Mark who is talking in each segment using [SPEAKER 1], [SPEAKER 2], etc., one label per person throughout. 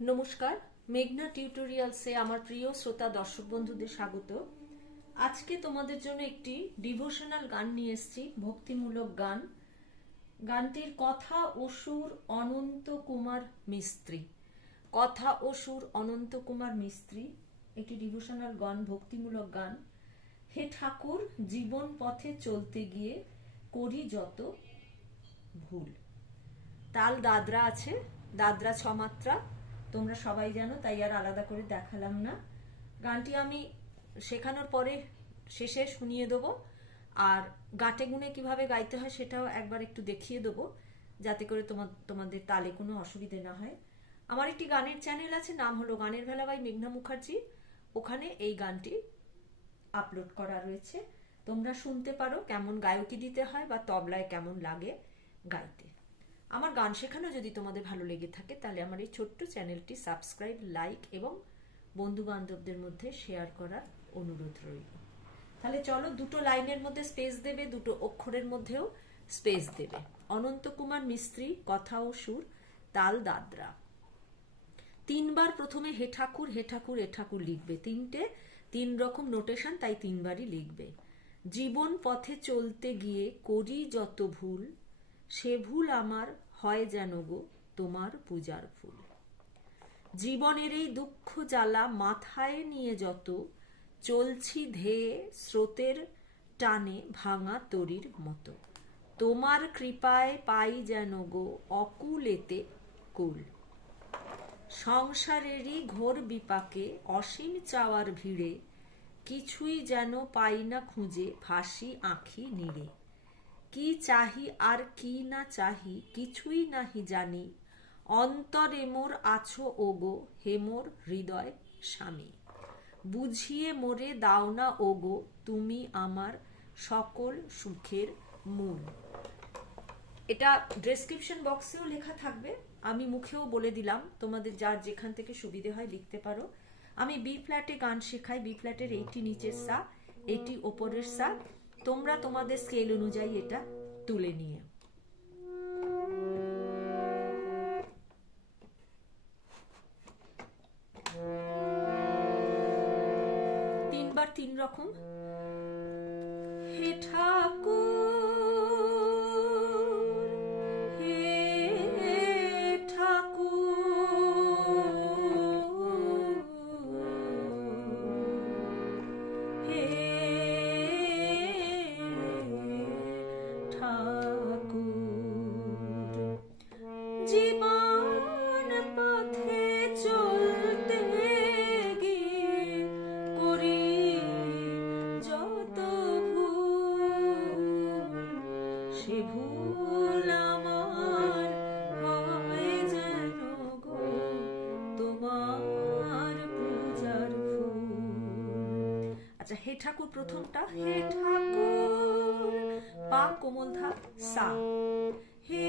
[SPEAKER 1] নমস্কার, মেঘনা টিউটোরিয়ালসে আমার প্রিয় শ্রোতা দর্শক বন্ধুদের স্বাগত। আজকে তোমাদের জন্য একটি ডিভোশনাল গান নিয়ে এসেছি, ভক্তিমূলক গান। গানটির কথা ও সুর অনন্ত কুমার মিস্ত্রি। কথা ও সুর অনন্ত কুমার মিস্ত্রি, একটি ডিভোশনাল গান, ভক্তিমূলক গান। হে ঠাকুর, জীবন পথে চলতে গিয়ে করি যত ভুল। তাল দাদরা আছে, দাদরা ছমাত্রা। তোমরা সবাই জানো, তাই আর আলাদা করে দেখালাম না। গানটি আমি শেখানোর পরে শেষে শুনিয়ে দেবো। আর গাটে গুনে কীভাবে গাইতে হয় সেটাও একবার একটু দেখিয়ে দেবো, যাতে করে তোমার তোমাদের তালে কোনো অসুবিধে না হয়। আমার একটি গানের চ্যানেল আছে, নাম হলো গানের ভেলা বাই মেঘনা মুখার্জি। ওখানে এই গানটি আপলোড করা রয়েছে। তোমরা শুনতে পারো কেমন গায়কি দিতে হয় বা তবলায় কেমন লাগে গাইতে। আমার গান শেখানো যদি তোমাদের ভালো লেগে থাকে, তাহলে আমার এই ছোট্ট চ্যানেলটি সাবস্ক্রাইব, লাইক এবং বন্ধু বান্ধবদের মধ্যে শেয়ার করার অনুরোধ রইল। তাহলে চলো দুটো লাইনের মধ্যে স্পেস দেবে, দুটো অক্ষরের মধ্যেও স্পেস দেবে। অনন্ত কুমার মিস্ত্রি, কথা ও সুর, তাল দাদরা। তিনবার প্রথমে হে ঠাকুর হে ঠাকুর, এ ঠাকুর লিখবে। তিনটে, তিন রকম নোটেশন, তাই তিনবারই লিখবে। জীবন পথে চলতে গিয়ে করি যত ভুল, সে ভুল আমার হয় যেন গো তোমার পূজার ফুল। জীবনের এই দুঃখ জ্বালা মাথায় নিয়ে যত, চলছি ধেয়ে স্রোতের টানে ভাঙা তরির মতো। তোমার কৃপায় পাই যেন গো অকুলেতে কুল। সংসারেরই ঘোর বিপাকে অসীম চাওয়ার ভিড়ে, কিছুই যেন পাই না খুঁজে ভাসি আঁখি নিড়ে। কি চাহি আর কি না চাহি কিছুই নাহি জানি। অন্তরে মোর আছো ওগো, হে মোর হৃদয় স্বামী। বুঝিয়ে মোরে দাও না ওগো, তুমি আমার সকল সুখের মূল। এটা ডেসক্রিপশন বক্সেও লেখা থাকবে। আমি মুখেও বলে দিলাম, তোমাদের যার যেখান থেকে সুবিধে হয় লিখতে পারো। আমি বি ফ্ল্যাটে গান শেখাই বি ফ্ল্যাটের এইটি নিচের সা এইটি ওপরের সা তোমরা তোমাদের স্কেল অনুযায়ী এটা তুলে নিয়ে। তিনবার তিন রকম। হে ঠাকুর! সে ভুল গো, তোমার পূজার আচ্ছা হে ঠাকুর, প্রথমটা, হে ঠাকুর, পা, কোমল ধা সা। হে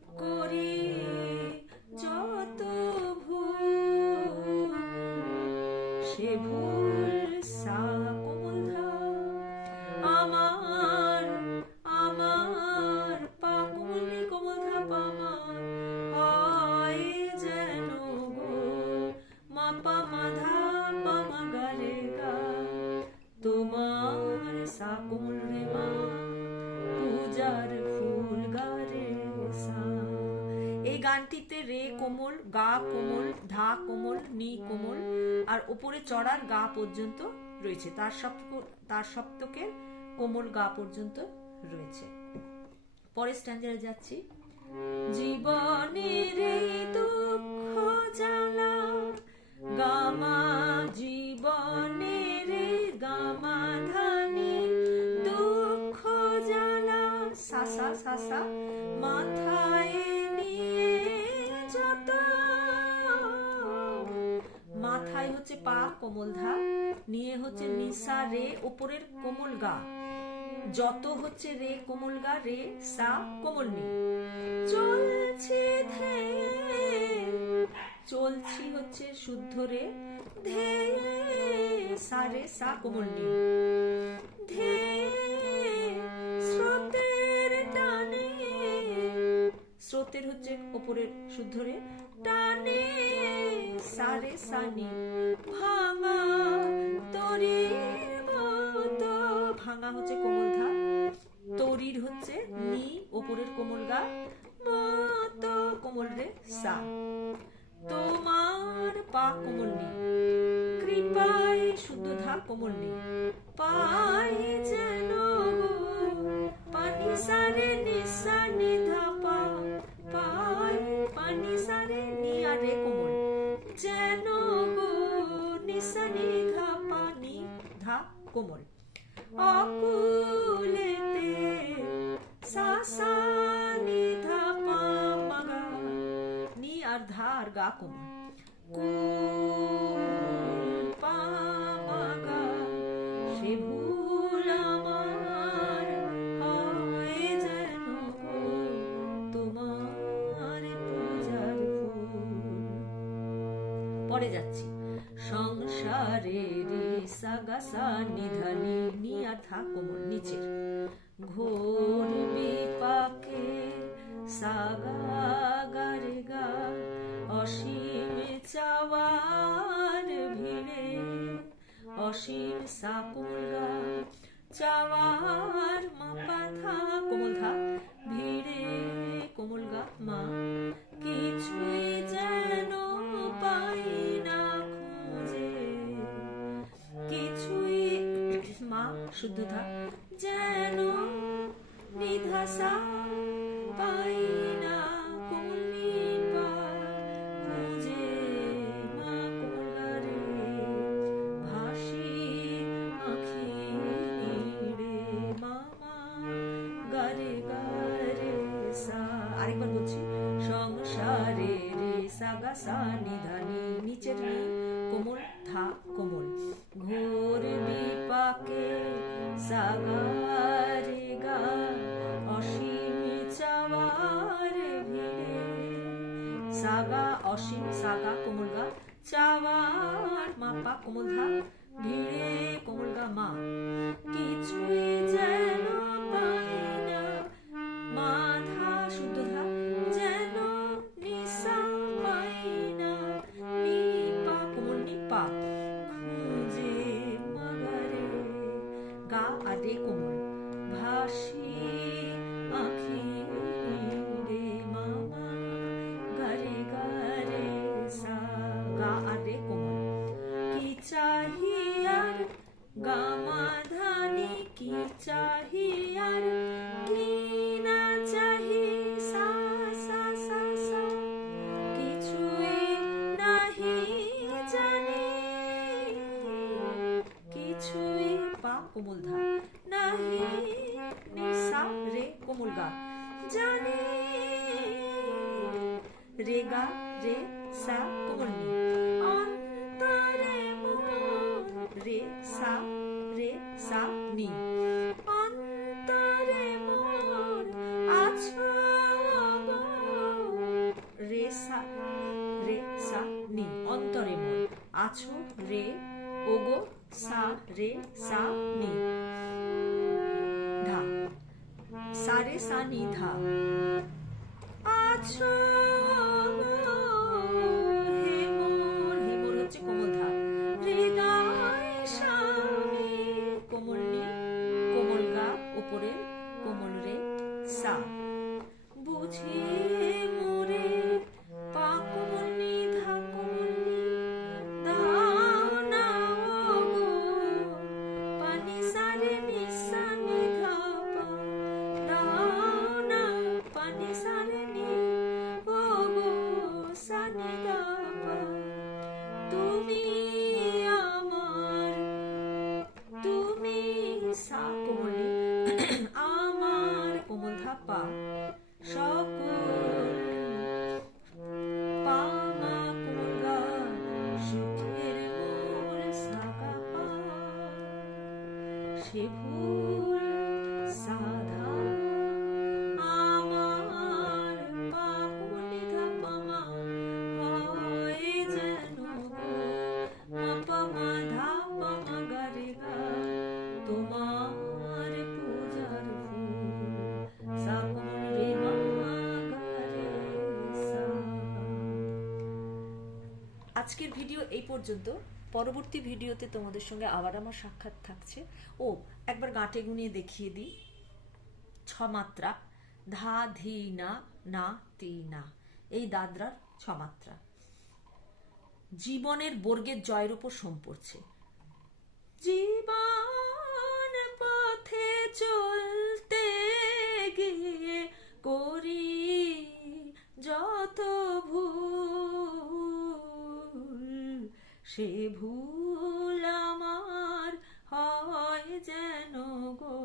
[SPEAKER 1] করি কোমল, গা কোমল, ধা কোমল, নি কোমল, আর ওপরে চড়ার গা পর্যন্ত রয়েছে। তার সপ্তক তার সপ্তকের কোমল গা পর্যন্ত রয়েছে। পরের স্ট্যান্ডারে যাচ্ছি। জীবনের এই দুঃখ জ্বালা গামা জীবনের গামা ধানি, দুঃখ জ্বালা সাসা সাসা মাথায় নিয়ে মাথায় হচ্ছে পা, কোমল ধা নিয়ে হচ্ছে নিসা, রে, ওপরের কোমল গা। যত হচ্ছে রে, কোমল গা, রে, সা, কোমল নি। চলছে ধেয়ে, চলছি হচ্ছে শুদ্ধ রে, ধেয়ে, সা, রে, সা, কোমল নি। ধেয়ে, স্রোতের টানে, স্রোতের হচ্ছে ওপরের শুদ্ধ রে টানে, সারে সানি, ভাঙা তরির মতো। ভাঙা হচ্ছে কোমল ধা তরির হচ্ছে নি, ওপরের কোমল গা, মতো কোমল রে সা। তোমার পা কোমল নি, কৃপায় শুদ্ধ ধা কোমল নি। পাই যেন পানি সারে নিসা আর ধা আর গা কোমল কুল পা মাগা সে ভুল আমার হয় যেন তোমার পরে যাচ্ছি। সংসারে রে সাগাসা নিধানি নিয়া থা কোমল নিচের। ঘোর বিপাকে সাগা গারে গা, অসীম চাওয়ার ভিড়ে, অসীম সাকুলগা চাওয়ার মা শুদ্ধ সাগা, অসীম সাগা, কোমল গা। চাওয়ার মাপা, কোমল ধা ভিড়ে কোমল গা, মা। কিছুই যেন পাই না। মাধা শুদ্ধ ধা যেন নিসা পাই না। নিপা, কোমল নিপা। খুঁজে মাগারে। গা রে কোমল। ভাসি সা নি অন্তরে রে সা রে সা নি। অন্তরে মোর আছো রে সা রে সা নি। অন্তরে মোর আছো রে, ওগো সা রে সা নি। ধা, সা, রে, সা, নি, ধা। আছো সে ভুল সাধা। আমার পা কোমল নি ধাপা মা যেন গো। মা পা মা গা রে আজকের ভিডিও এই পর্যন্ত। পরবর্তী ভিডিওতে তোমাদের সঙ্গে আবার আমার সাক্ষাৎ থাকছে। ও, একবার গাঁটে গুনিয়ে দেখিয়ে দিই। ছ মাত্রা ধা, ধি, না না, তি, না। এই দাদরার ছ মাত্রা জীবনের বর্গের জয়ের উপর সোম পড়ছে জীবন পথে চলতে গিয়ে করি যত ভুল সে ভুল আমার হয় যেন গো,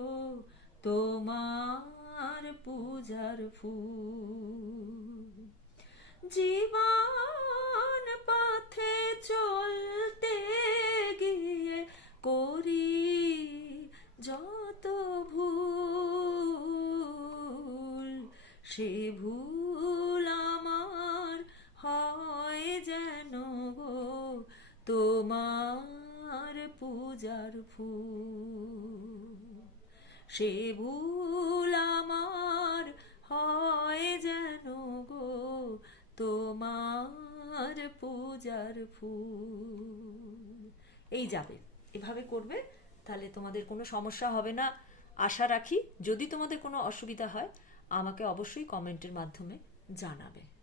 [SPEAKER 1] তোমার পূজার ফুল। জীবন পথে চলতে গিয়ে করি যত ভুল, সে ভুল পূজার ফুল। সে ভুল আমার হয় যেন গো, তোমার পূজার ফুল। এই যাবে, এভাবে করবে, তাহলে তোমাদের কোনো সমস্যা হবে না। আশা রাখি, যদি তোমাদের কোনো অসুবিধা হয়, আমাকে অবশ্যই কমেন্টের মাধ্যমে জানাবে।